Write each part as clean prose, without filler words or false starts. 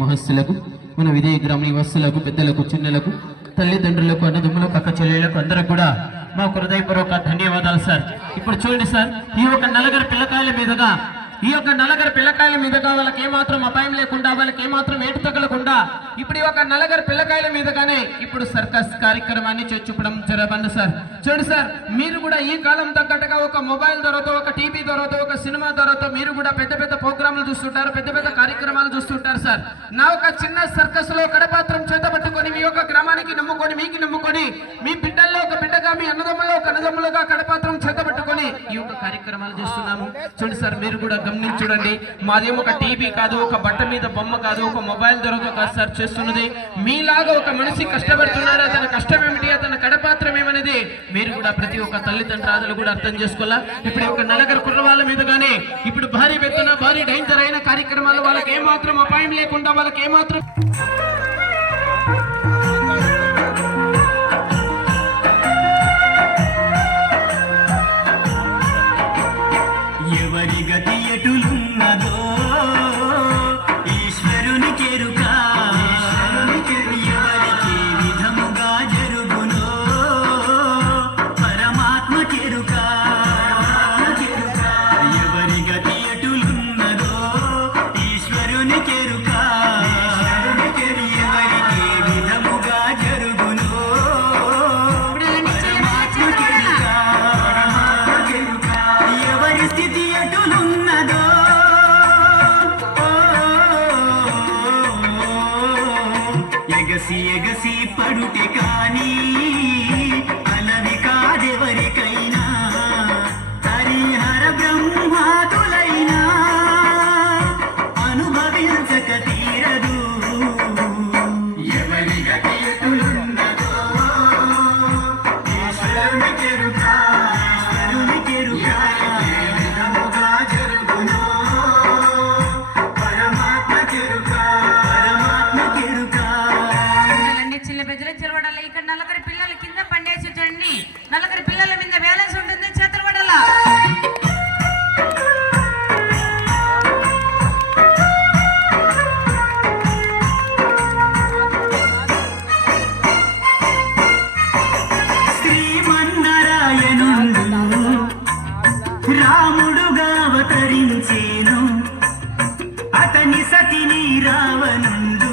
మహస్సులకు మన విదేయ గ్రామ నివాసులకు పెద్దలకు చిన్నలకు తల్లిదండ్రులకు అన్నదమ్ములకు అక్క చెల్లెలకు అందరూ కూడా మా హృదయపూర్వక ధన్యవాదాలు సార్. ఇప్పుడు చూడండి సార్, ఈ యొక్క నలుగురు పిల్లకాయల మీదుగా వాళ్ళకి ఏమాత్రం అపాయం లేకుండా, వాళ్ళకి ఏమాత్రం ఏటు తగలకుండా ఇప్పుడు ఈ యొక్క నలుగురు పిల్లకాయల మీదుగానే ఇప్పుడు సర్కస్ కార్యక్రమాన్ని చూపడం జరగబడింది సార్. చూడండి సార్, మీరు కూడా ఈ కాలం తగ్గట్టుగా ఒక మొబైల్ ద్వారాతో, ఒక టీవీ ద్వారాతో, ఒక సినిమా ద్వారాతో మీరు కూడా పెద్ద పెద్ద ప్రోగ్రాంలు చూస్తుంటారు, పెద్ద పెద్ద కార్యక్రమాలు చూస్తుంటారు సార్. నా ఒక చిన్న సర్కస్ లో కడపాత్రం చేతబట్టుకొని మీ యొక్క గ్రామానికి నమ్ముకొని, మీకు నమ్ముకొని, మీ బిడ్డల్లో ఒక బిడ్డగా, మీ అన్నదమ్ముల్లో ఒక అన్నదమ్ములుగా కడపాత్రం చేతబట్టుకొని ఈ యొక్క కార్యక్రమాలు చేస్తున్నాము. చూడండి సార్, మీరు కూడా గమనించి చూడండి. మాదేమో ఒక టీవీ కాదు, ఒక బట్ట మీద బొమ్మ కాదు, ఒక మొబైల్ ద్వారా కాదు సార్ చేస్తున్నది. మీలాగా ఒక మనిషి కష్టపడుతున్నాడు, అతని కష్టం ఏమిటి, అతని కడపాత్రం ఏమనేది మీరు కూడా ప్రతి ఒక్క తల్లిదండ్రులు కూడా అర్థం చేసుకోవాలా. ఇప్పుడు ఒక నలుగురు కుర్రవాళ్ళ మీద గానీ ఇప్పుడు భారీ ఎత్తున భారీ డేంజర్ అయిన కార్యక్రమాలు, వాళ్ళకి ఏమాత్రం అపాయం లేకుండా, వాళ్ళకి ఏమాత్రం ఎవరి గతి ఎటులున్నదో ఈశ్వరుని కెరుక, ఎవరికి విధముగా జరుగునో పరమాత్మ కెరుక. ఎవరి గతి ఎటులున్నదో ఈశ్వరుని కెరుక, ఎవరికి విధముగా జరుగునో పరమాత్మ కెరుక. ఎవరి స్థితి ఎటులున్నదో ఎగసి ఎగసి పడుటే కానీ అలవి కాదెవరికైనా, హరిహర బ్రహ్మాదులైనా అనుభవించక తీరదు. ఎవరి గతి ఎటులున్నదో ఈశ్వరుని కెరుక, ఈశ్వరుని కెరుక. ఇక్కడ నలుగురి పిల్లలు కింద పండేసి చూడండి, నలుగురి పిల్లల మీద బ్యాలెన్స్ ఉంటుంది, చేతులు పడాలా. శ్రీమన్నారాయణుడు రాముడుగా అవతరించేను, అతని సతిని రావణుడు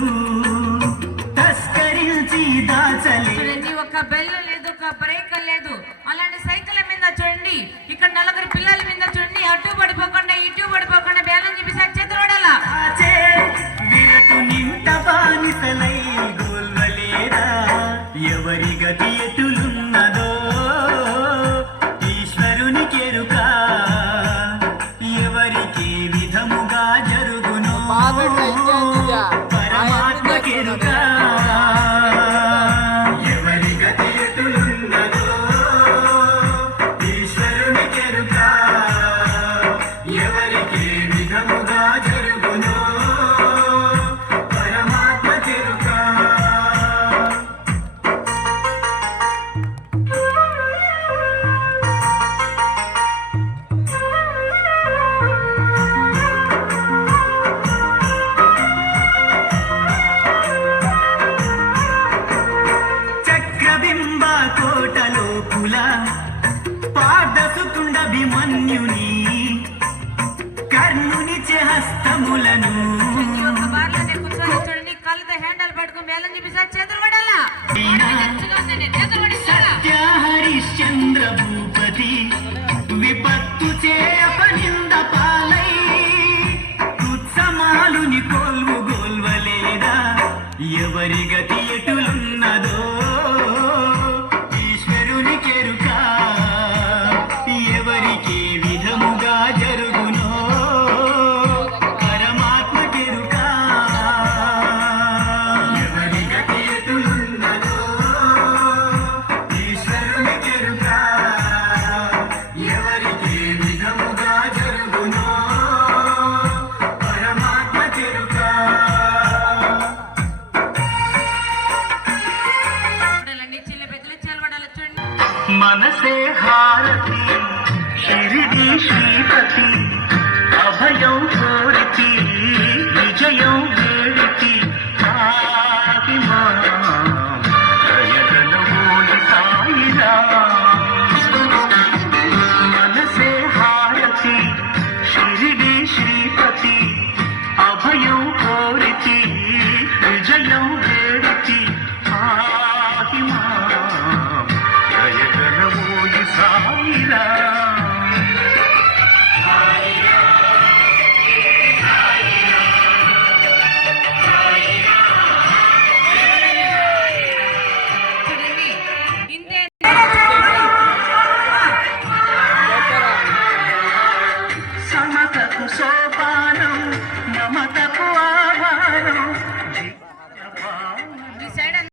తస్కరించి దాచలే. చూడండి, ఒక బెల్లు లేదు, ఒక బ్రేక్ లేదు, అలాంటి సైకిల్ మీద చూడండి. ఇక్కడ నలుగురు పిల్లల మీద చూడండి, అటు పడిపోకుండా ఇటు పడిపోకుండా బ్యాలెన్స్ చూపిస్తే చేతులు పడాలా. విరటు నింట బానిసలై గోల్వలేదా, ఎవరి గతి ఎటులున్నదో ఈశ్వరుని కెరుక, ఎవరికి విధముగా జరుగునో పరమాత్మ కెరుక. ఎవరి గతి ఎటులున్నదో ఈశ్వరుని కెరుక, ఎవరికి విధముగా జరుగునో పరమాత్మ కెరుక. చక్రబింబ కోటలోపుల పాదసుతుండభిమన్యుని కర్ణుని హస్తములను ఒక బార్లోనే కూర్చొని చూడండి, కాళ్ళతో హ్యాండల్ పట్టుకుని బ్యాలెన్స్ చూపిస్తే చేతులు పడాలా. సత్య హరిశ్చంద్ర భూపతి విపత్తు చేయపనింద పాలై కుత్సమాలుని కొల్వు గోల్వలేదా, ఎవరి గతి ఎటులున్నదో ఈశ్వరుని కెరుక, ఎవరికి విధముగా జరుగునో పరమాత్మ కెరుక. ఎవరి గతి ఎటులున్నదో ఈశ్వరుని కెరుక, ఎవరికి విధముగా జరుగునో పరమాత్మ కెరుక. మనసే హారతి షిరిడి శ్రీపతి అభయం